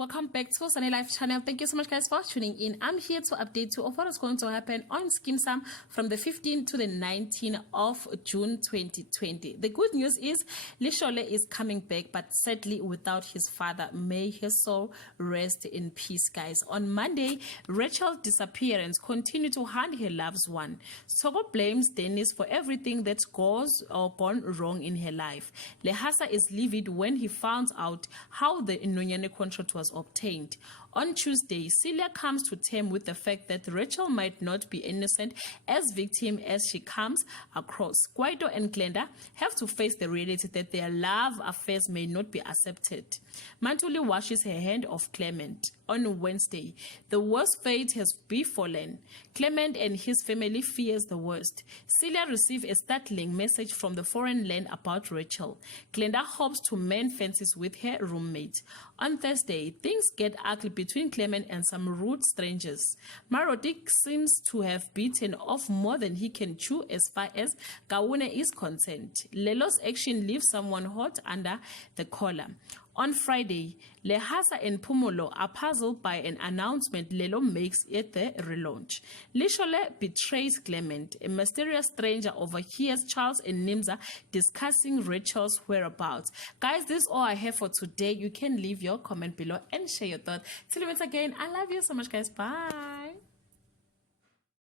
welcome back to Sunny Life channel. Thank you so much guys for tuning in. I'm here to update you of what is going to happen on Skeem Saam from the 15th to the 19th of June 2020. The good news is Lishole is coming back, but sadly without his father. May his soul rest in peace, guys. On Monday, Rachel's disappearance continued to haunt her loved one. Soko blames Dennis for everything that goes or gone wrong in her life. Lehasa is livid when he found out how the Nonyane contract was obtained. On Tuesday, Celia comes to terms with the fact that Rachel might not be innocent as victim as she comes across. Kwaito and Glenda have to face the reality that their love affairs may not be accepted. Mantuli washes her hand of Clement. On Wednesday, the worst fate has befallen. Clement and his family fears the worst. Celia receives a startling message from the foreign land about Rachel. Glenda hopes to mend fences with her roommate. On Thursday, things get ugly between Clement and some rude strangers. Marodik seems to have bitten off more than he can chew as far as Kaune is concerned. Lelo's action leaves someone hot under the collar. On Friday, Lehasa and Pumulo are puzzled by an announcement Lelo makes at the relaunch. Lishole betrays Clement. A mysterious stranger overhears Charles and Nimza discussing Rachel's whereabouts. Guys, this is all I have for today. You can leave your comment below and share your thoughts. Till we meet again, I love you so much, guys. Bye.